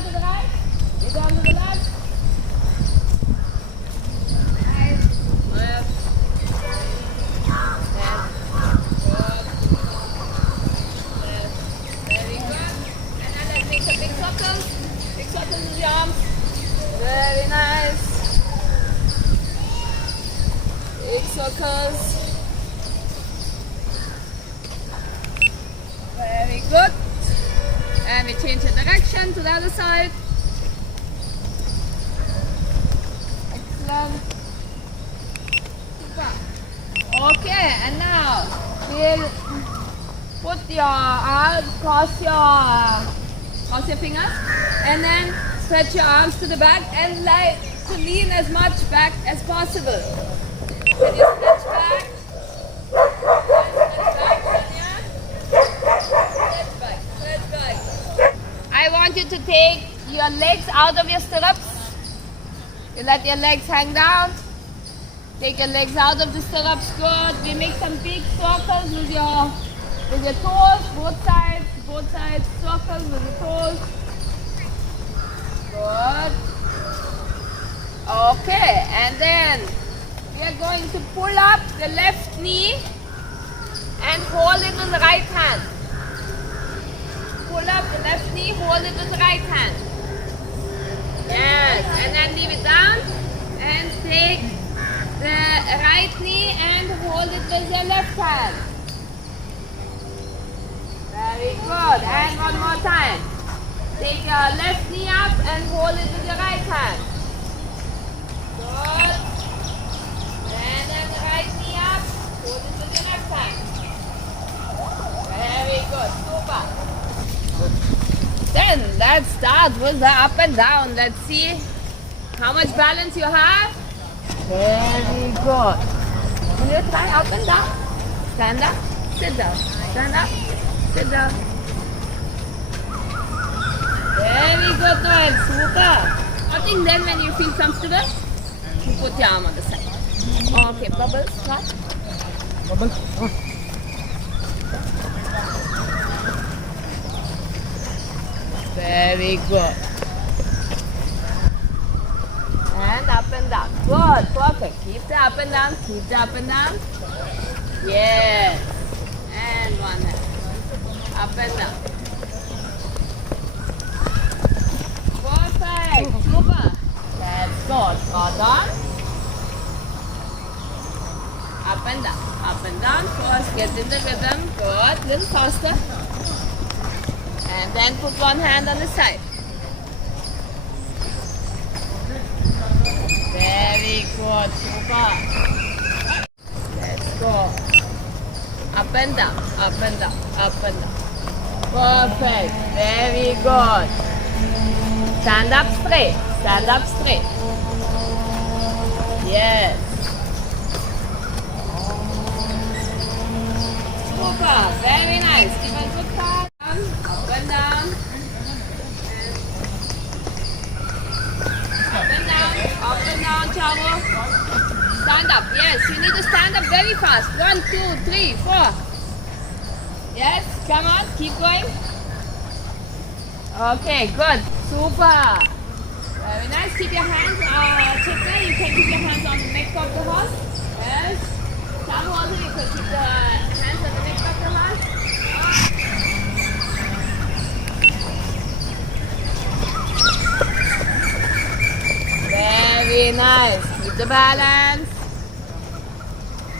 down to the right. Get down to the left. Right. Left. Left. Good. Left. Very good. And then let's make some big circles. Big circles with your arms. Very nice. Big circles. Very good. And we change the direction to the other side. Excellent. Super. Okay, and now we'll put your arms, cross your fingers, and then stretch your arms to the back and like to lean as much back as possible. Can you stretch back? I want you to take your legs out of your stirrups. You let your legs hang down. Take your legs out of the stirrups. Good. We make some big circles with your toes, both sides, circles with the toes. Good. Okay, and then we are going to pull up the left knee and hold it with the right hand. Pull up the left knee, hold it with the right hand. Yes, and then leave it down and take the right knee and hold it with your left hand. Very good. And one more time. Take your left knee up and hold it with your right hand. Good. And then the right knee up, hold it with your left hand. Very good. Super. Then let's start with the up and down. Let's see how much balance you have. Very good. Will you try up and down? Stand up, sit down. Stand up, sit down. Very good, Noel. Super. I think then when you feel comfortable, you put your arm on the side. Okay, bubbles, start. Bubbles. Very good. And up and down. Good. Perfect. Keep the up and down. Keep the up and down. Yes. And one hand. Up and down. Perfect. Super. Let's go. Hold on. Up and down. Up and down. First, get in the rhythm. Good. Little faster. And then put one hand on the side. Very good, super. Let's go. Up and down, up and down, up and down. Perfect, very good. Stand up straight, stand up straight. Yes. Super, very nice. Give a good card. Up and down. Up and down, Chavo. Stand up. Yes, you need to stand up very fast. 1, 2, 3, 4. Yes, come on, keep going. Okay, good. Super. Very nice. Keep your hands, Chitra, you can keep your hands on the neck of the horse. Yes. Chavo also, you can keep the hands on the neck of the horse. Very nice. Keep the balance.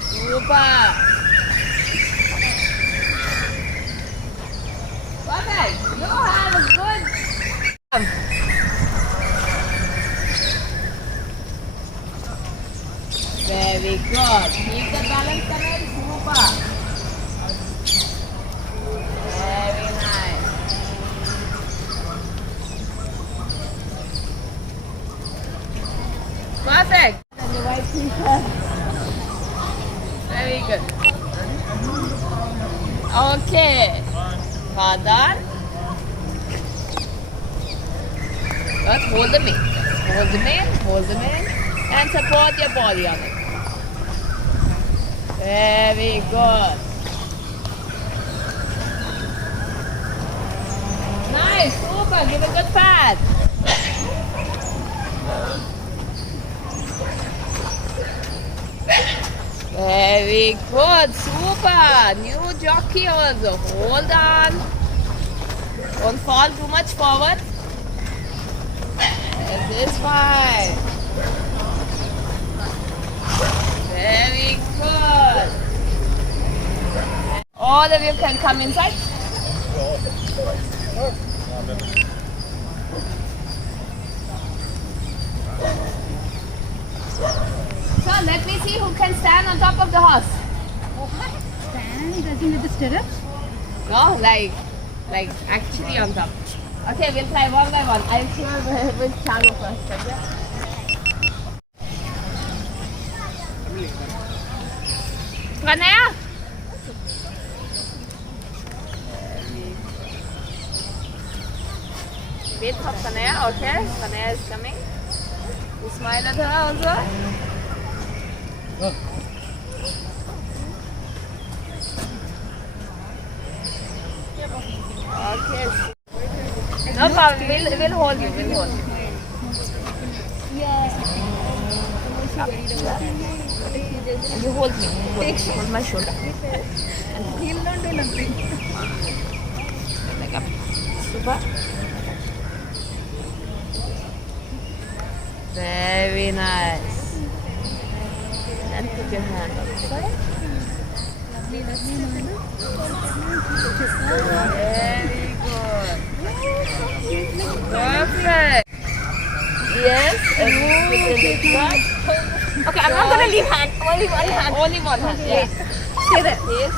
Super. Perfect. You have a good. Very good. Keep the balance, Kamel. Super. Very nice. Perfect. And the white t-shirt. Very good. Okay. Well done. Good. Hold the mane. Hold the mane. Hold the mane. And support your body on it. Very good. Nice. Nice, super, give a good pat. Very good, super. New jockey also. Hold on. Don't fall too much forward. This is fine. Very good. All of you can come inside. So let me see who can stand on top of the horse. Stand as in with the stirrups? No, like actually on top. Okay, we'll try one by one. I'll see with Chago first. Okay? Pranaya? Wait for Pranaya, okay? Pranaya is coming. You smile at her also. Okay. No problem. We'll hold you. We'll hold you. Yeah. You hold me. Hold my shoulder. He'll not do nothing. Like up. Super. Very nice. And put your hand outside. Very good. Perfect. Yes. Okay, I'm not going to leave hand. Only one hand. Only one hand. Yeah. Stay there. Yes.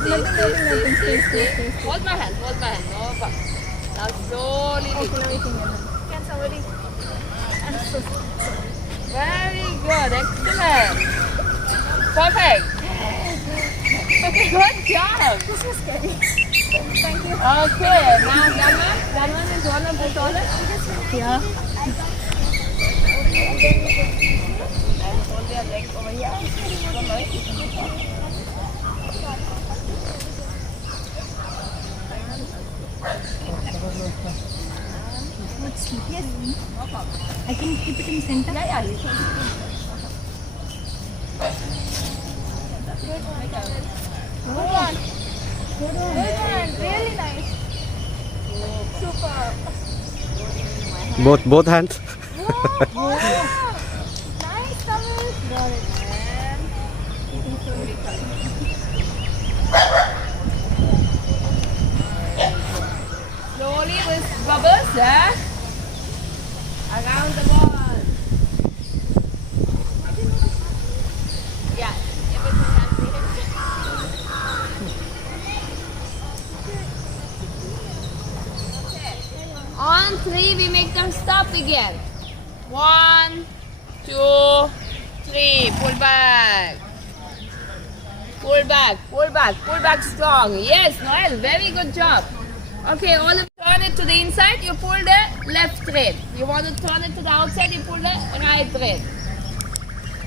Hold my hand. Hold my hand. No problem. Now slowly. Can somebody? Very good. Excellent. Perfect. Good job. This was scary. Thank you. Okay. Now that one is one of the tallest. Yeah. And hold their leg over here. Yes. I can keep it in center. Yeah, you can. Good one. Really nice. Super. Both hands. Wow. Nice, Tamil. Got it. Slowly with bubbles, yeah? Around the ball. Yeah, everything has to hit. On 3, we make them stop again. 1, 2, 3. Pull back. Pull back, pull back, pull back strong. Yes, Noel, very good job. Okay, all of you turn it to the inside, you pull the left rein. You want to turn it to the outside, you pull the right rein.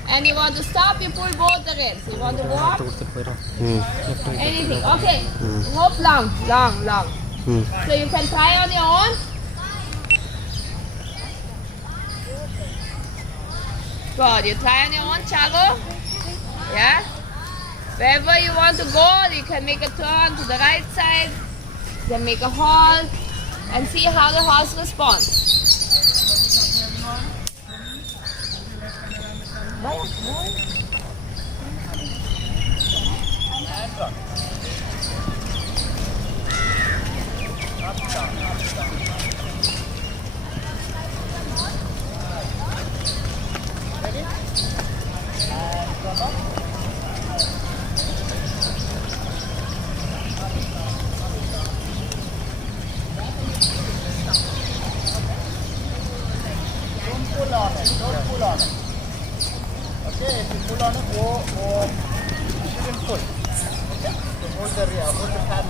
And you want to stop, you pull both the reins. You want to walk, anything. Okay, hope long. So you can try on your own. Good, you try on your own, Chago. Yeah? Wherever you want to go, you can make a turn to the right side, then make a halt, and see how the horse responds. Don't pull on it. Okay, if you pull on it, you shouldn't pull. Okay? So hold the hand.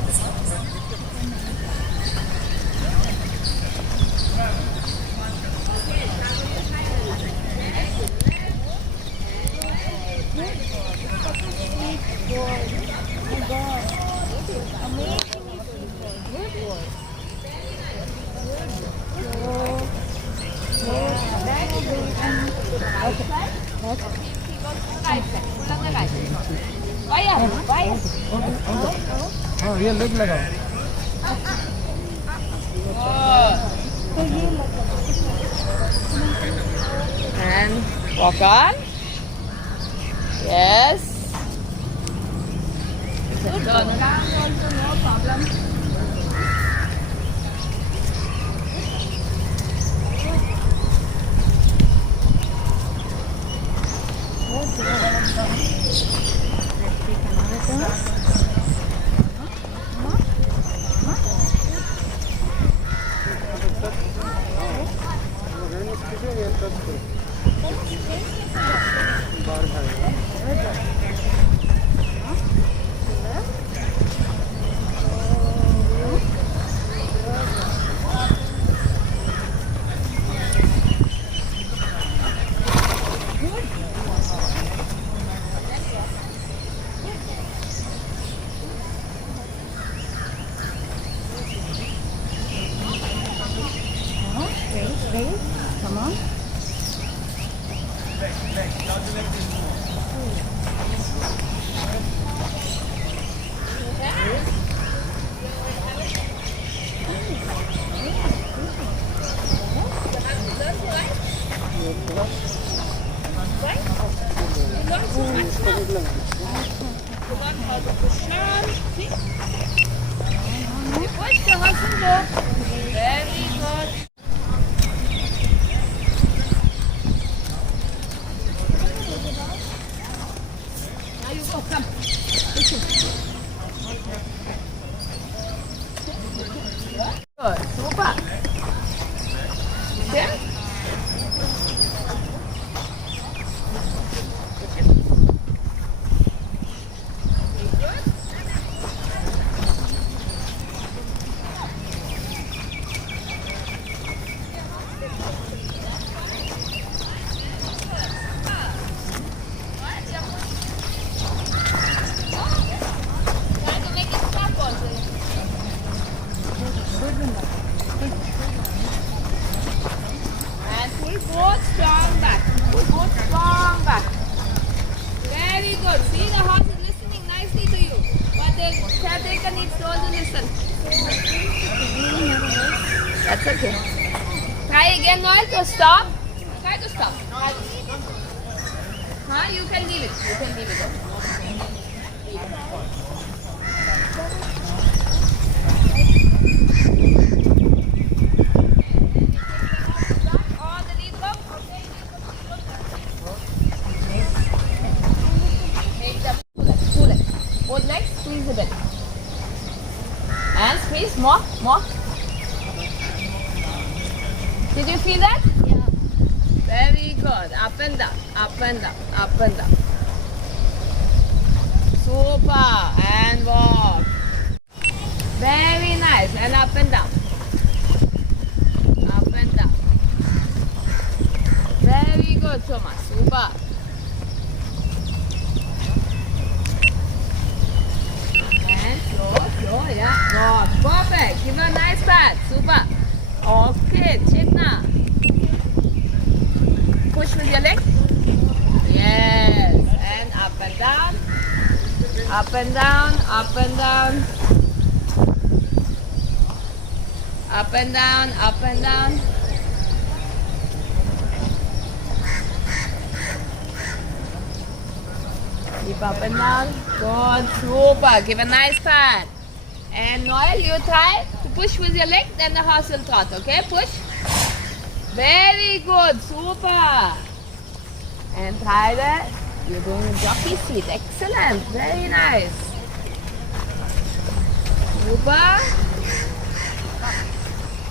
Right side. He goes to the right side. Pull on the right. Why? हाँ ये leg लगाओ. Good. And walk on. Yes. Good. Turn around also, no problem. Come on. Very good. Now you go, come. Good, super. Okay. And pull both strong back. Pull both strong back. Very good. See, the horse is listening nicely to you. But the caretaker needs to also listen. That's okay. Try again, Noel, to stop. Try to stop. Huh? You can leave it. You can leave it. On the lead rope. Okay. Make them pull it. Both legs, squeeze a bit. And squeeze more. Did you feel that? Yeah. Very good. Up and down, up and down, up and down. Super. And walk. Very nice. And up and down. Up and down. Very good, Thomas. Super. And slow, yeah. Walk. Perfect. Give her a nice pat. Super. Okay, Chitna. Push with your leg. Yes. And up and down. Up and down. Up and down. Up and down. Up and down. Keep up and down. Good. Super. Give a nice pat. And Noel, you try to push with your leg, then the horse will trot. Okay? Push. Very good. Super. And try that. You're doing a jockey seat. Excellent. Very nice. Super.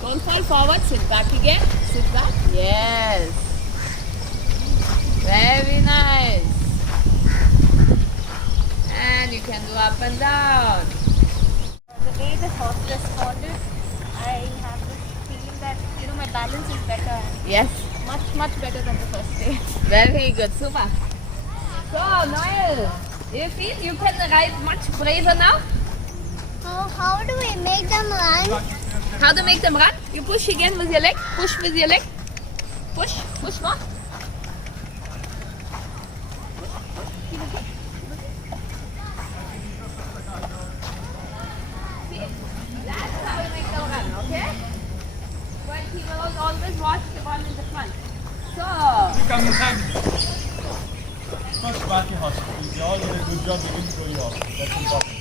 Don't fall forward. Sit back again. Sit back. Yes. Very nice. And you can do up and down. The way the horse responded, I have this feeling that, my balance is better. Yes. Much better than the first day. Very good. Super. So, Noel, you feel you can ride much braver now? How do we make them run? How to make them run? You push again with your leg. Push with your leg. Push more. That's how you make the run, okay? But he will always watch the ball in the front. So, Come inside. First back in hospital. You all did a good job. You didn't throw you off. That's important.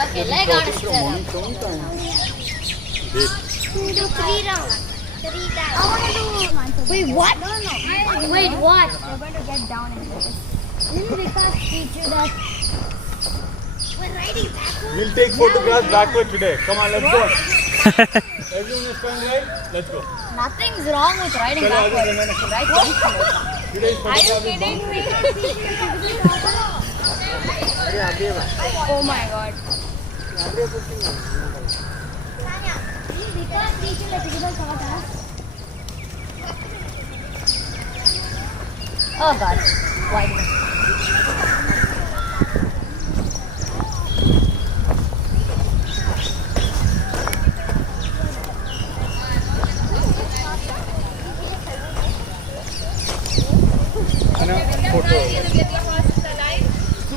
Okay, leg out of step. 3 rounds. I want to do. Wait, what? No. Wait, what? We're going to get down and do this. Didn't Vikas teach you that? We're riding backwards. We'll take photographs backward today. Come on, let's go. Everyone is fine, right? Let's go. Nothing's wrong with riding backwards. Right? Today's Are you photograph is kidding me? Oh my god. Oh god. Why?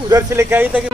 उधर से लेके आई ताकि